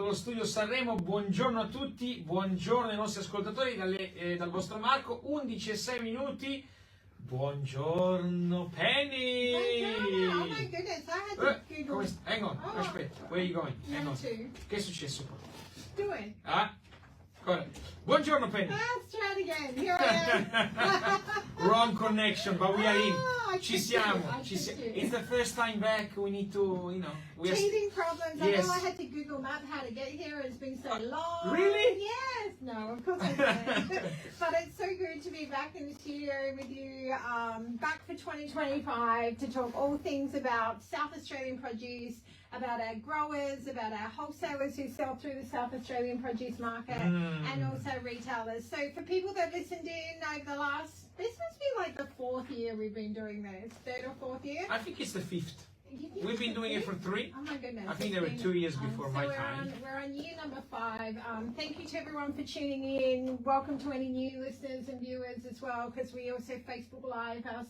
dallo studio Sanremo, buongiorno a tutti, buongiorno ai nostri ascoltatori dal vostro Marco, 11:06 minuti. Buongiorno Penny! Buongiorno. Oh my goodness, I had to Google. Hang on, aspetta, where are you going? Hang on. Che è successo qua? Doing. Buongiorno Penny! Let's try it again, here I am. Wrong connection, but we are in. Ci siamo. You. It's the first time back, we need to, Teething problems. Yes. I know I had to Google Map how to get here. It's been so long. Really? Yes. No, of course I didn't. But it's so good to be back in the studio with you, back for 2025 to talk all things about South Australian produce, about our growers, about our wholesalers who sell through the South Australian produce market, and also retailers. So for people that listened in over the this must be like the 4th year we've been doing this, 3rd or 4th year? I think it's the 5th. We've been doing it for 3. Oh my goodness. I think there were 2 years before my time. We're on year number 5. Thank you to everyone for tuning in. Welcome to any new listeners and viewers as well, because we also Facebook Live us.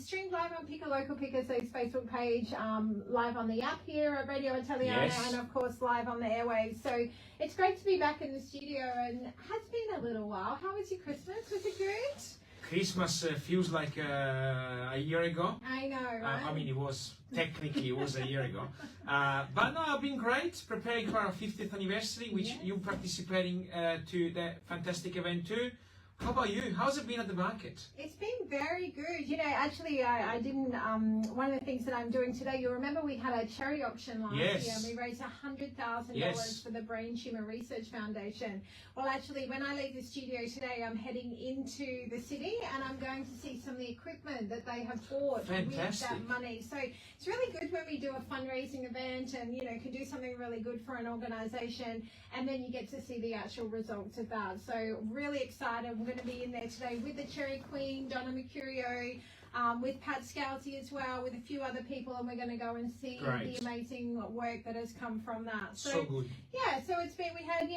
Streamed live on Pick a Local Picker's Facebook page, live on the app here at Radio Italiana, and of course live on the airwaves. So it's great to be back in the studio, and it has been a little while. How was your Christmas? Was it good? Christmas feels like a year ago. I know, right? I mean, it was a year ago. But no, I've been great, preparing for our 50th anniversary, which you're participating to the fantastic event too. How about you? How's it been at the market? It's been very good. You know, actually, I didn't. One of the things that I'm doing today, you remember we had a cherry auction last year, and we raised $100,000 for the Brain Tumor Research Foundation. Well, actually, when I leave the studio today, I'm heading into the city, and I'm going to see some of the equipment that they have bought with that money. So it's really good when we do a fundraising event, and can do something really good for an organisation, and then you get to see the actual results of that. So really excited. We're going to be in there today with the Cherry Queen, Donna Mercurio, with Pat Scalzi as well, with a few other people, and we're going to go and see the amazing work that has come from that. So good. Yeah, so it's been, we had,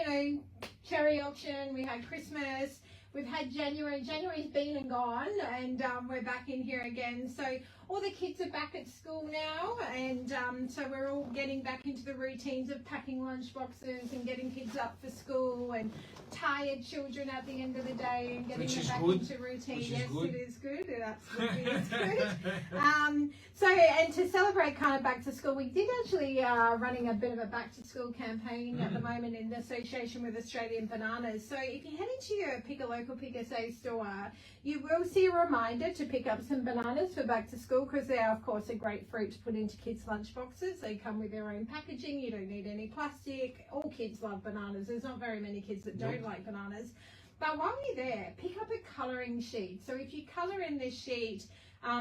cherry auction, we had Christmas, we've had January. January's been and gone, and we're back in here again. So all the kids are back at school now, and so we're all getting back into the routines of packing lunch boxes and getting kids up for school, and tired children at the end of the day, and getting them back into routine. Yes, it is good. It absolutely is good. So, and to celebrate kind of back to school, we did actually running a bit of a back to school campaign at the moment in association with Australian Bananas. So if you head into your Pick a Local Pick SA store, you will see a reminder to pick up some bananas for back to school, because they are, of course, a great fruit to put into kids' lunch boxes. They come with their own packaging. You don't need any plastic. All kids love bananas. There's not very many kids that don't like bananas. But while you're there, pick up a colouring sheet. So if you colour in this sheet,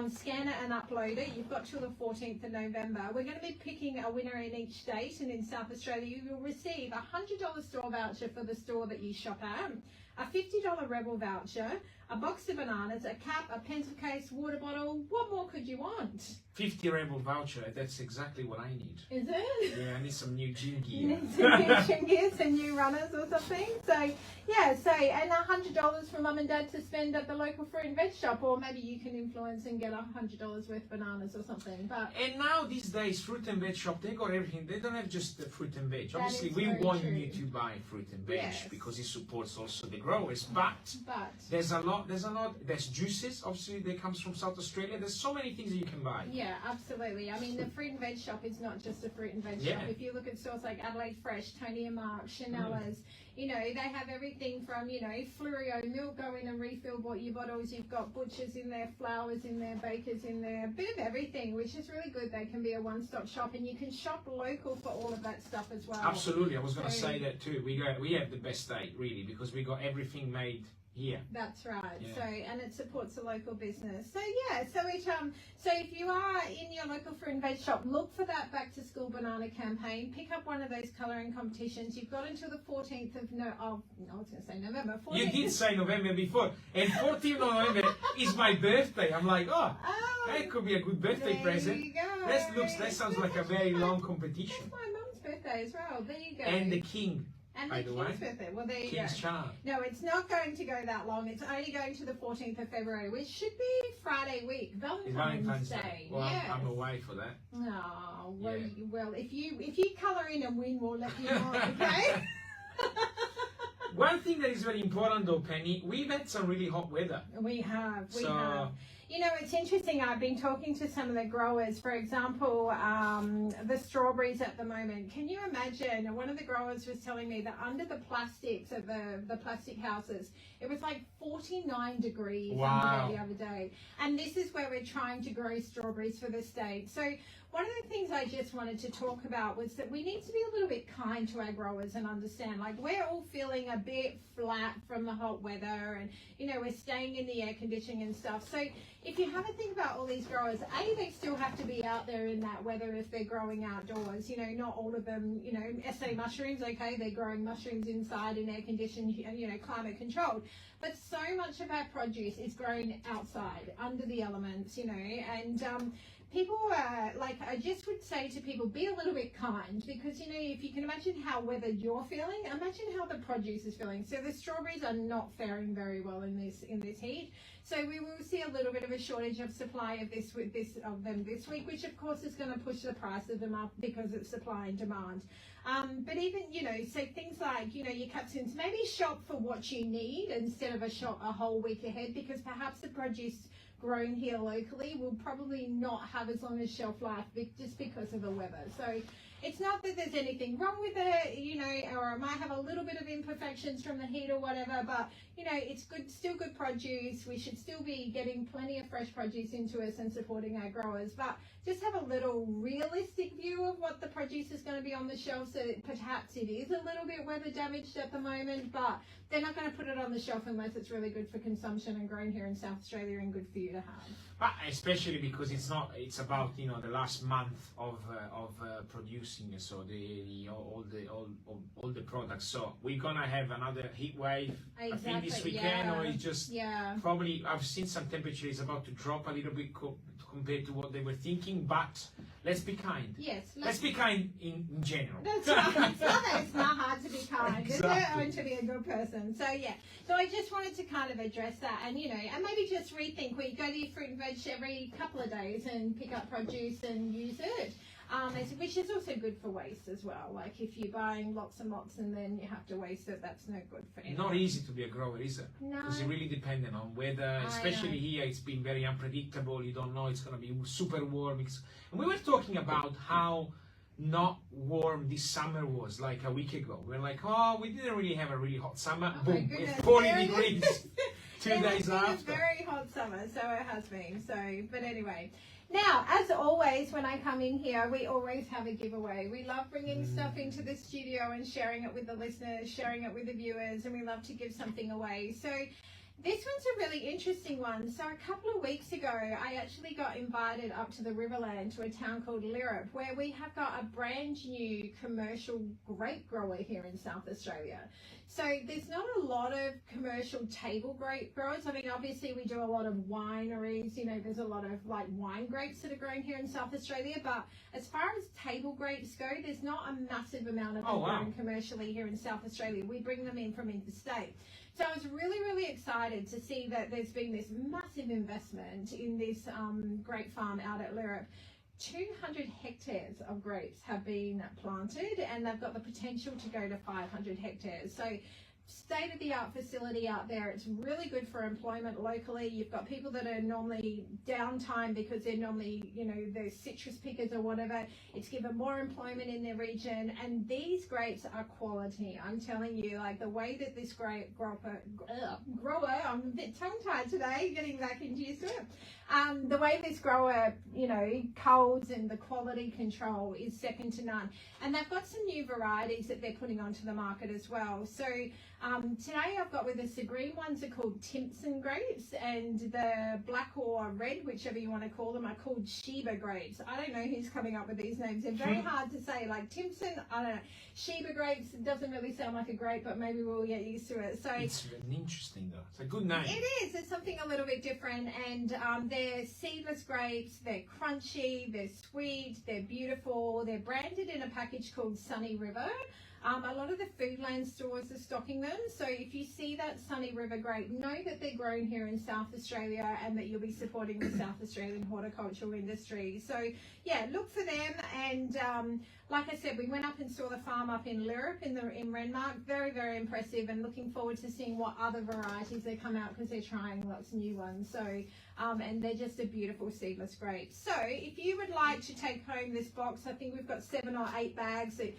scan it and upload it. You've got till the 14th of November. We're going to be picking a winner in each state, and in South Australia you will receive a $100 store voucher for the store that you shop at, a $50 Rebel voucher, a box of bananas, a cap, a pencil case, water bottle. What more could you want? 50 Rebel voucher, that's exactly what I need. Is it? Yeah, I need some new gym gear. You need some new gym gear, some new runners or something. So, yeah, and $100 for mum and dad to spend at the local fruit and veg shop, or maybe you can influence and get $100 worth of bananas or something. And now these days, fruit and veg shop, they got everything. They don't have just the fruit and veg. Obviously, we want you to buy fruit and veg because it supports also the growers. But there's a lot. There's juices. Obviously, they comes from South Australia. There's so many things that you can buy. Yeah, absolutely. I mean, the fruit and veg shop is not just a fruit and veg shop. If you look at stores like Adelaide Fresh, Tony and Mark, Chanella's, they have everything from, Fluorio milk, go in and refill your bottles. You've got butchers in there, flowers in there, bakers in there, a bit of everything, which is really good. They can be a one-stop shop, and you can shop local for all of that stuff as well. Absolutely. I was going to say that too. We have the best state, really, because we got everything made here. That's right. Yeah. So, and it supports the local business. So so if you are in your local fruit and veg shop, look for that back to school banana campaign. Pick up one of those colouring competitions. You've got until the 14th of I was going to say November. 14th. You did say November before, and 14th of November is my birthday. I'm like, that could be a good birthday present. There you go. That sounds like a very long competition. It's my mum's birthday as well. There you go. And the king. And by the way. with it. Well, there you King's go. Charm. No, it's not going to go that long. It's only going to the 14th of February, which should be Friday week, Valentine's Day. Well, yes. I'm away for that. Oh, well, Yeah. well, if you colour in and win, we'll let you know, okay? One thing that is very important though, Penny, we've had some really hot weather. We have. You know, it's interesting. I've been talking to some of the growers, for example, the strawberries at the moment. Can you imagine? One of the growers was telling me that under the plastics of the plastic houses, it was like 49 degrees under there the other day. And this is where we're trying to grow strawberries for the state. So one of the things I just wanted to talk about was that we need to be a little bit kind to our growers and understand, like, we're all feeling a bit flat from the hot weather and, you know, we're staying in the air conditioning and stuff. So if you have a think about all these growers, they still have to be out there in that weather if they're growing outdoors. You know, not all of them, you know, SA mushrooms, okay, they're growing mushrooms inside in air conditioned, you know, climate controlled. But so much of our produce is grown outside, under the elements, you know, and people like, I just would say to people, be a little bit kind, because, you know, if you can imagine how weathered you're feeling, imagine how the produce is feeling. So the strawberries are not faring very well in this heat. So we will see a little bit of a shortage of supply of them this week, which of course is going to push the price of them up because it's supply and demand. But even, you know, so things like, you know, your capsules, maybe shop for what you need instead of shop a whole week ahead, because perhaps the produce grown here locally will probably not have as long a shelf life just because of the weather. So it's not that there's anything wrong with it, you know, or it might have a little bit of imperfections from the heat or whatever, but, you know, it's good, still good produce. We should still be getting plenty of fresh produce into us and supporting our growers, but just have a little realistic view of what the produce is going to be on the shelf. So perhaps it is a little bit weather damaged at the moment, but they're not going to put it on the shelf unless it's really good for consumption and grown here in South Australia and good for you to have. But especially because it's about, you know, the last month of producing, so all the products. So we're gonna have another heat wave. Exactly, I think this weekend, or it's just probably. I've seen some temperature is about to drop a little bit compared to what they were thinking, but let's be kind. Yes. Let's be kind in general. That's right. It's not hard to be kind. Exactly. It's to be a good person. So yeah. So I just wanted to kind of address that, and, you know, and maybe just rethink where you go to your fruit and veg every couple of days and pick up produce and use it. Which is also good for waste as well. Like if you're buying lots and lots and then you have to waste it, that's no good for anyone. Not easy to be a grower, is it? No. Because it's really dependent on weather, especially here. It's been very unpredictable. You don't know it's going to be super warm. And we were talking about how not warm this summer was like a week ago. We're like, oh, we didn't really have a really hot summer. Boom, with 40 degrees 2 days after. It's a very hot summer, so it has been. So, but anyway. Now, as always, when I come in here, we always have a giveaway. We love bringing stuff into the studio and sharing it with the listeners, sharing it with the viewers, and we love to give something away. So this one's a really interesting one. So a couple of weeks ago, I actually got invited up to the Riverland to a town called Lirrup, where we have got a brand new commercial grape grower here in South Australia. So there's not a lot of commercial table grape growers. I mean, obviously we do a lot of wineries, you know, there's a lot of like wine grapes that are grown here in South Australia, but as far as table grapes go, there's not a massive amount of them grown commercially here in South Australia. We bring them in from interstate. So I was really, really excited to see that there's been this massive investment in this grape farm out at Lirrup. 200 hectares of grapes have been planted, and they've got the potential to go to 500 hectares. So state-of-the-art facility out there. It's really good for employment locally. You've got people that are normally downtime because they're normally, you know, they're citrus pickers or whatever. It's given more employment in their region, and these grapes are quality. I'm telling you, like the way that this grower, I'm a bit tongue-tied today, getting back into used to it. The way this grower, you know, culls and the quality control is second to none. And they've got some new varieties that they're putting onto the market as well. So today I've got with us the green ones are called Timpson grapes, and the black or red, whichever you want to call them, are called Sheeba grapes. I don't know who's coming up with these names. They're very hard to say. Like Timpson, I don't know. Sheeba grapes doesn't really sound like a grape, but maybe we'll get used to it. So it's interesting though. It's a good name. It is. It's something a little bit different, and they're seedless grapes. They're crunchy. They're sweet. They're beautiful. They're branded in a package called Sunny River. A lot of the Foodland stores are stocking them. So if you see that Sunny River grape, know that they're grown here in South Australia and that you'll be supporting the South Australian horticultural industry. So yeah, look for them. And like I said, we went up and saw the farm up in Lirrup in Renmark. Very, very impressive, and looking forward to seeing what other varieties they come out, because they're trying lots of new ones. So and they're just a beautiful seedless grape. So if you would like to take home this box, I think we've got 7 or 8 bags that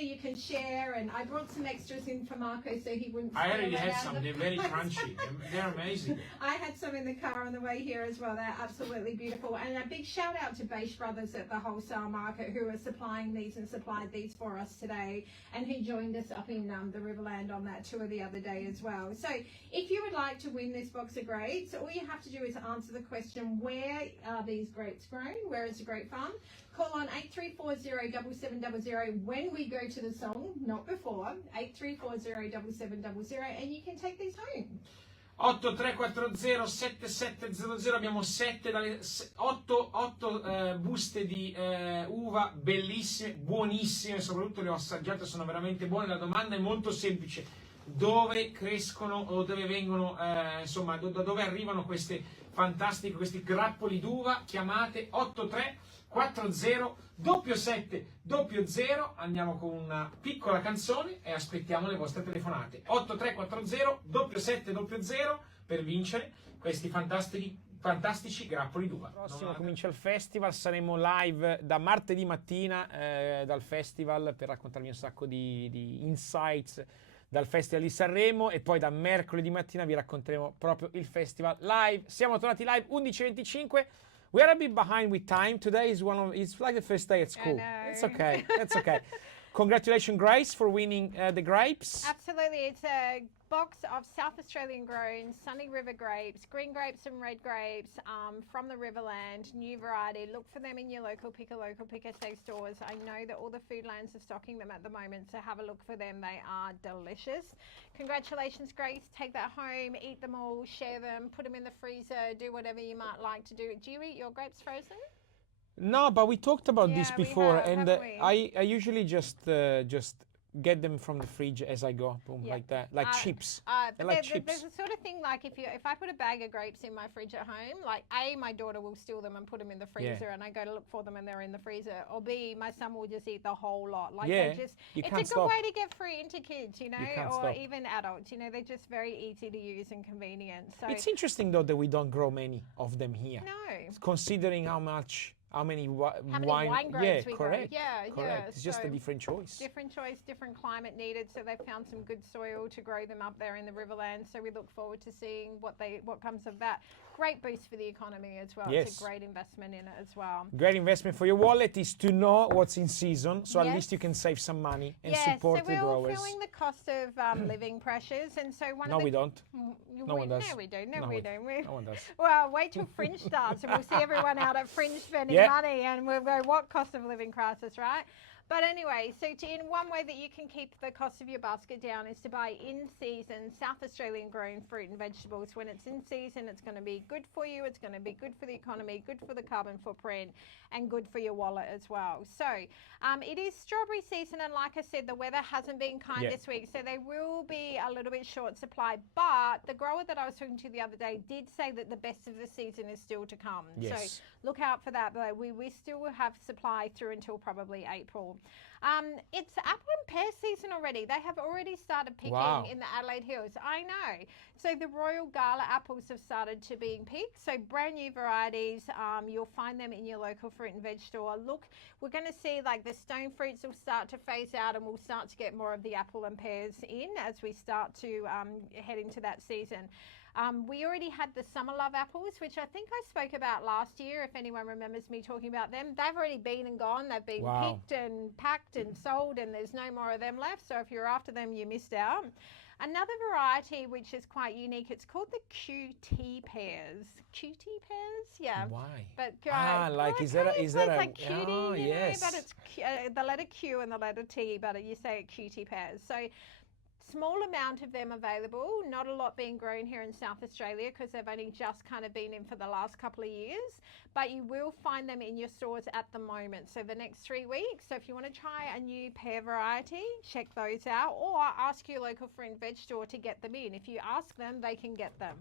you can share, and I brought some extras in for Marco so he wouldn't. I already had some. They're very crunchy. They're amazing. I had some in the car on the way here as well. They're absolutely beautiful. And a big shout out to Bache Bros at the wholesale market, who are supplying these and supplied these for us today, and who joined us up in the Riverland on that tour the other day as well. So if you would like to win this box of grapes, all you have to do is answer the question, where are these grapes grown? Where is the grape farm? Call on 8340-7700 when we go to the song, not before, 8340-7700, and you can take these home. 8340-7700, abbiamo 8 buste di uva bellissime, buonissime, soprattutto le ho assaggiate, sono veramente buone. La domanda è molto semplice: dove crescono o dove vengono, insomma, da dove arrivano questi grappoli d'uva? Chiamate 8340-7700. Andiamo con una piccola canzone e aspettiamo le vostre telefonate. 8340-7700 per vincere questi fantastici grappoli d'uva. Prossimo comincia il festival, saremo live da martedì mattina dal festival per raccontarvi un sacco di insights dal Festival di Sanremo, e poi da mercoledì mattina vi racconteremo proprio il festival live. Siamo tornati live 11:25. We are a bit behind with time. Today is it's like the first day at school. It's okay. That's okay. Congratulations, Grace, for winning the grapes. Absolutely. It's a box of South Australian grown Sunny River grapes, green grapes and red grapes from the Riverland, new variety. Look for them in your local pick estate stores. I know that all the Foodlands are stocking them at the moment, so have a look for them. They are delicious. Congratulations, Grace. Take that home, eat them all, share them, put them in the freezer, do whatever you might like to do. Do you eat your grapes frozen? No, but we talked about this before, and I usually just get them from the fridge as I go, boom, like that, like chips. Chips. There's a sort of thing like if I put a bag of grapes in my fridge at home, like A, my daughter will steal them and put them in the freezer, and I go to look for them and they're in the freezer, or B, my son will just eat the whole lot. Like it's a good way to get fruit into kids, or even adults. They're just very easy to use and convenient. So it's interesting though that we don't grow many of them here. No. Considering how many wine grapes we correct. grow. Correct. It's just a different choice. Different climate needed. So they've found some good soil to grow them up there in the Riverland. So we look forward to seeing what comes of that. Great boost for the economy as well. Yes. It's a great investment in it as well. Great investment for your wallet is to know what's in season, so at least you can save some money and support the growers. So we're all feeling the cost of living pressures, and so we don't. No one does. No, we don't. No one does. Well, wait till Fringe starts, and we'll see everyone out at Fringe spending money, and we'll go, what cost of living crisis, right? But anyway, so in one way that you can keep the cost of your basket down is to buy in-season South Australian grown fruit and vegetables. When it's in season, it's going to be good for you, it's going to be good for the economy, good for the carbon footprint, and good for your wallet as well. So it is strawberry season, and like I said, the weather hasn't been kind this week, so they will be a little bit short supply. But the grower that I was talking to the other day did say that the best of the season is still to come. Yes. So look out for that. But we still will have supply through until probably April. It's apple and pear season already. They have already started picking in the Adelaide Hills. I know. So the Royal Gala apples have started to being picked. So brand new varieties. You'll find them in your local fruit and veg store. Look, we're going to see like the stone fruits will start to phase out, and we'll start to get more of the apple and pears in as we start to head into that season. We already had the Summer Love apples, which I think I spoke about last year, if anyone remembers me talking about them. They've already been and gone. They've been picked and packed and sold, and there's no more of them left. So if you're after them, you missed out. Another variety which is quite unique, it's called the QT pears. QT pears? Yeah. Why? But is that like cutie, yes. But it's the letter Q and the letter T, but you say it QT pears. So Small amount of them available, not a lot being grown here in South Australia because they've only just kind of been in for the last couple of years, but you will find them in your stores at the moment. So the next 3 weeks. So if you want to try a new pear variety, check those out, or ask your local fruit and veg store to get them in. If you ask them, they can get them.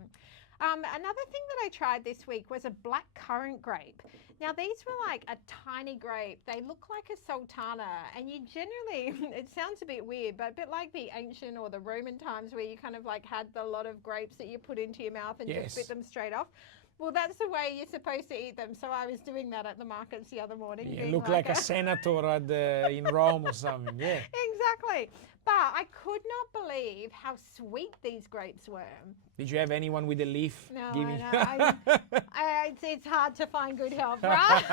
Another thing that I tried this week was a black currant grape. Now these were like a tiny grape. They look like a sultana, and you generally, it sounds a bit weird, but a bit like the ancient or the Roman times where you kind of like had a lot of grapes that you put into your mouth and just spit them straight off. Well, that's the way you're supposed to eat them. So I was doing that at the markets the other morning. You look like a senator in Rome or something. Yeah. Exactly. But I could not believe how sweet these grapes were. Did you have anyone with a leaf? No, I know. It's hard to find good help, right?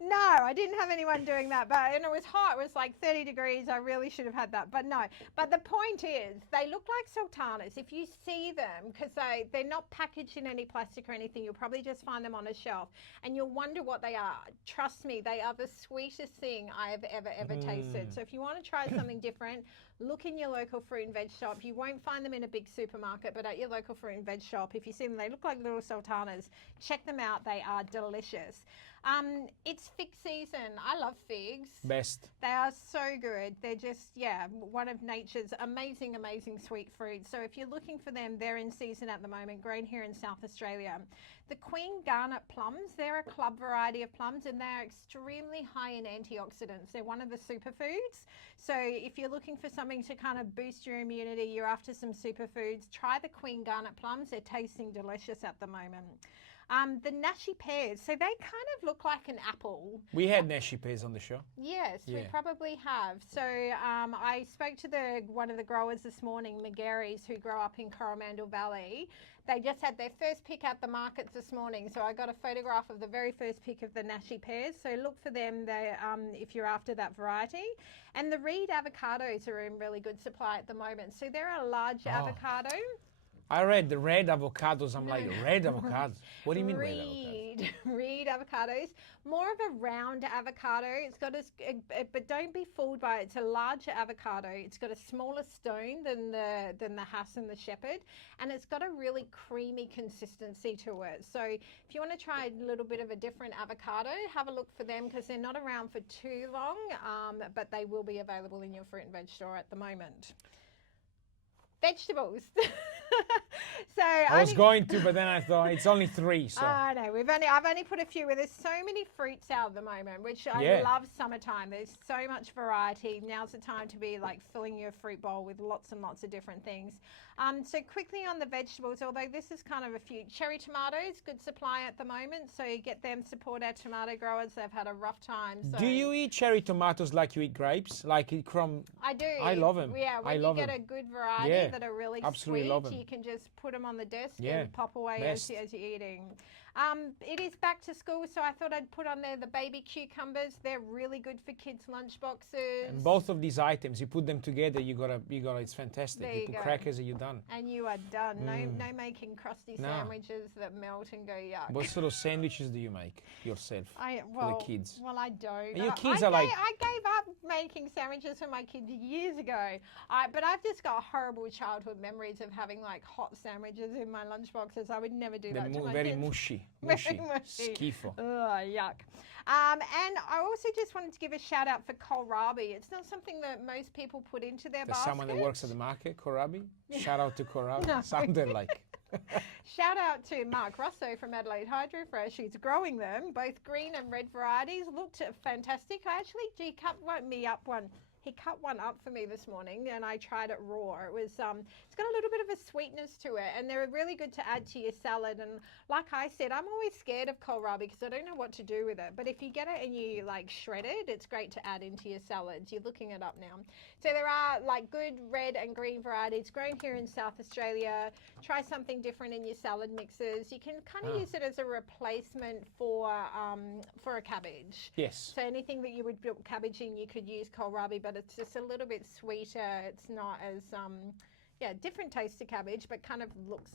No, I didn't have anyone doing that. And it was hot. It was like 30 degrees. I really should have had that. But no. But the point is, they look like sultanas. If you see them, because they're not packaged in any plastic or anything, you'll probably just find them on a shelf. And you'll wonder what they are. Trust me, they are the sweetest thing I have ever tasted. So if you want to try something different, look in your local fruit and veg shop. You won't find them in a big supermarket, but at your local fruit and veg shop, if you see them, they look like little sultanas. Check them out. They are delicious. It's fig season. I love figs. Best. They are so good. They're just, one of nature's amazing sweet fruits. So if you're looking for them, they're in season at the moment, grown here in South Australia. The Queen Garnet plums, they're a club variety of plums, and they're extremely high in antioxidants. They're one of the superfoods. So if you're looking for something to kind of boost your immunity, you're after some superfoods, try the Queen Garnet plums. They're tasting delicious at the moment. The Nashi pears, so they kind of look like an apple. We had Nashi pears on the show. Yes, we probably have. So I spoke to one of the growers this morning, McGarry's, who grow up in Coromandel Valley. They just had their first pick at the markets this morning. So I got a photograph of the very first pick of the Nashi pears. So look for them there if you're after that variety. And the Reed avocados are in really good supply at the moment. So they're a large avocado. I read the red avocados. I'm like, red avocados? What do you mean red avocados? Reed avocados. More of a round avocado. It's got but don't be fooled by it. It's a larger avocado. It's got a smaller stone than the Hass and the Shepherd, and it's got a really creamy consistency to it. So if you want to try a little bit of a different avocado, have a look for them because they're not around for too long, but they will be available in your fruit and veg store at the moment. Vegetables. So I was going to, but then I thought it's only 3. So I know I've only put a few. Where there's so many fruits out at the moment, which I love. Summertime. There's so much variety. Now's the time to be like filling your fruit bowl with lots and lots of different things. So quickly on the vegetables, although this is kind of a few. Cherry tomatoes, good supply at the moment. So you get them. Support our tomato growers. They've had a rough time. So. Do you eat cherry tomatoes like you eat grapes? Like from? I do. I love them. Yeah, when you get a good variety that are really absolutely sweet, love them. you can just put them on the desk and pop away as you're eating. It is back to school, so I thought I'd put on there the baby cucumbers. They're really good for kids' lunch boxes. And both of these items, you put them together, you got it's fantastic. There you put crackers and you're done. And you are done. No making crusty sandwiches that melt and go yuck. What sort of sandwiches do you make yourself for the kids? Well, I don't. And your kids I gave up making sandwiches for my kids years ago. But I've just got horrible childhood memories of having like hot sandwiches in my lunch boxes. I would never do that to my very kids. mushy. Schifo. Ugh, yuck. And I also just wanted to give a shout out for kohlrabi. It's not something that most people put into their basket. Someone that works at the market, kohlrabi? Shout out to kohlrabi. No. Sounded like. Shout out to Mark Russo from Adelaide Hydrofresh. He's growing them, both green and red varieties. Looked fantastic. He cut one up for me this morning, and I tried it raw. It was it's got a little bit of a sweetness to it, and they're really good to add to your salad. And like I said, I'm always scared of kohlrabi because I don't know what to do with it. But if you get it and you like shred it, it's great to add into your salads. You're looking it up now. So there are like good red and green varieties grown here in South Australia. Try something different in your salad mixes. You can kind of use it as a replacement for a cabbage. Yes. So anything that you would put cabbage in, you could use kohlrabi, but it's just a little bit sweeter. It's not as different taste to cabbage, but kind of looks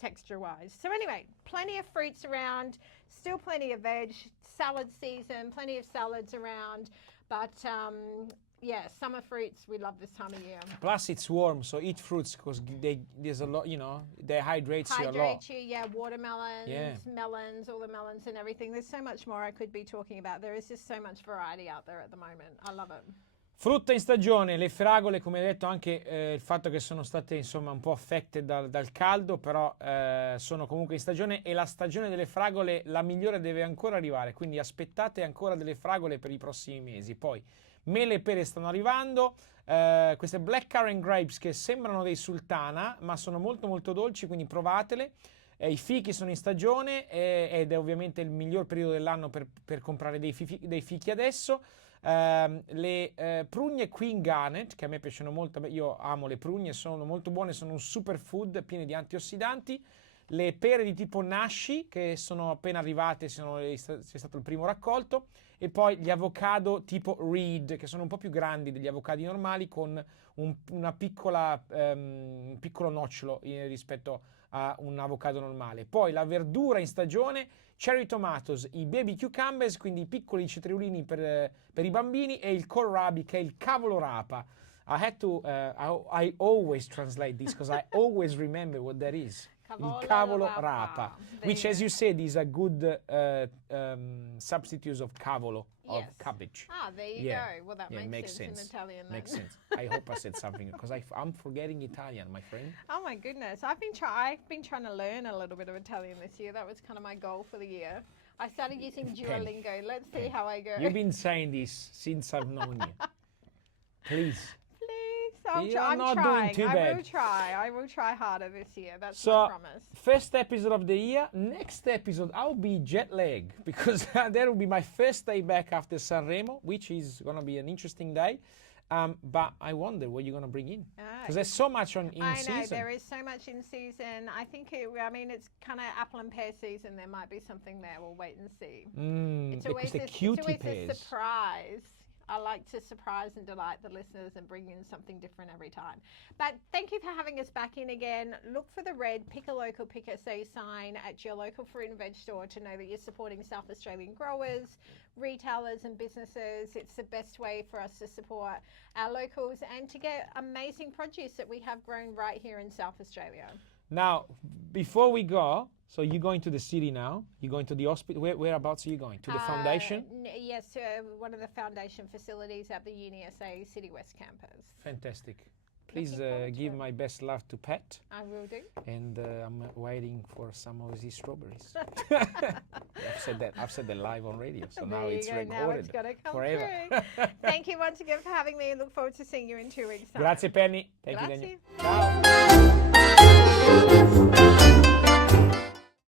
texture-wise. So anyway, plenty of fruits around, still plenty of veg, salad season, plenty of salads around, but Yeah, summer fruits, we love this time of year. Plus, it's warm, so eat fruits because there's a lot, they hydrate you a lot. Hydrate you, yeah, watermelons, melons, all the melons and everything. There's so much more I could be talking about. There is just so much variety out there at the moment. I love it. Frutta in stagione, le fragole, come detto, anche il fatto che sono state insomma un po' affette dal caldo, però sono comunque in stagione e la stagione delle fragole, la migliore, deve ancora arrivare, quindi aspettate ancora delle fragole per i prossimi mesi. Poi mele e pere stanno arrivando, queste blackcurrant grapes che sembrano dei sultana ma sono molto molto dolci, quindi provatele. I fichi sono in stagione ed è ovviamente il miglior periodo dell'anno per comprare dei fichi adesso. Le prugne Queen Garnet, che a me piacciono molto, io amo le prugne, sono molto buone, sono un superfood pieno di antiossidanti. Le pere di tipo Nashi, che sono appena arrivate, c'è stato il primo raccolto, e poi gli avocado tipo Reed, che sono un po' più grandi degli avocadi normali, con un piccolo nocciolo rispetto a un avocado normale. Poi la verdura in stagione, cherry tomatoes, i baby cucumbers, quindi i piccoli cetriolini per i bambini, e il kohlrabi, che è il cavolo rapa. I always translate this because I always remember what that is. Il cavolo rapa, which, as you said, is a good substitute of cavolo, of cabbage. Ah, there you go. Well, that makes sense in Italian. Makes sense. I hope I said something because I'm forgetting Italian, my friend. Oh my goodness, I've been trying to learn a little bit of Italian this year. That was kind of my goal for the year. I started using Duolingo. Let's see how I go. You've been saying this since I've known you. Please. I'm trying. I will try harder this year. That's my promise. First episode of the year. Next episode, I'll be jet lagged because that will be my first day back after Sanremo, which is going to be an interesting day. But I wonder what you're going to bring in, because there's so much in season. I know, there is so much in season. I think it's kind of apple and pear season. There might be something there. We'll wait and see. It's always a surprise. I like to surprise and delight the listeners and bring in something different every time. But thank you for having us back in again. Look for the red Pick a Local, Pick SA sign at your local fruit and veg store to know that you're supporting South Australian growers, retailers and businesses. It's the best way for us to support our locals and to get amazing produce that we have grown right here in South Australia. Now, before we go, so you're going to the city now? You're going to the hospital? Whereabouts are you going? To the foundation? Yes, to one of the foundation facilities at the UniSA City West campus. Fantastic. Please give my best love to Pat. I will do. And I'm waiting for some of these strawberries. I've said that live on radio, so now it's recorded. Now it's got to come forever. Through. Thank you once again for having me, and look forward to seeing you in 2 weeks' time. Grazie Penny. Thank Grazie. you, Daniel. Ciao.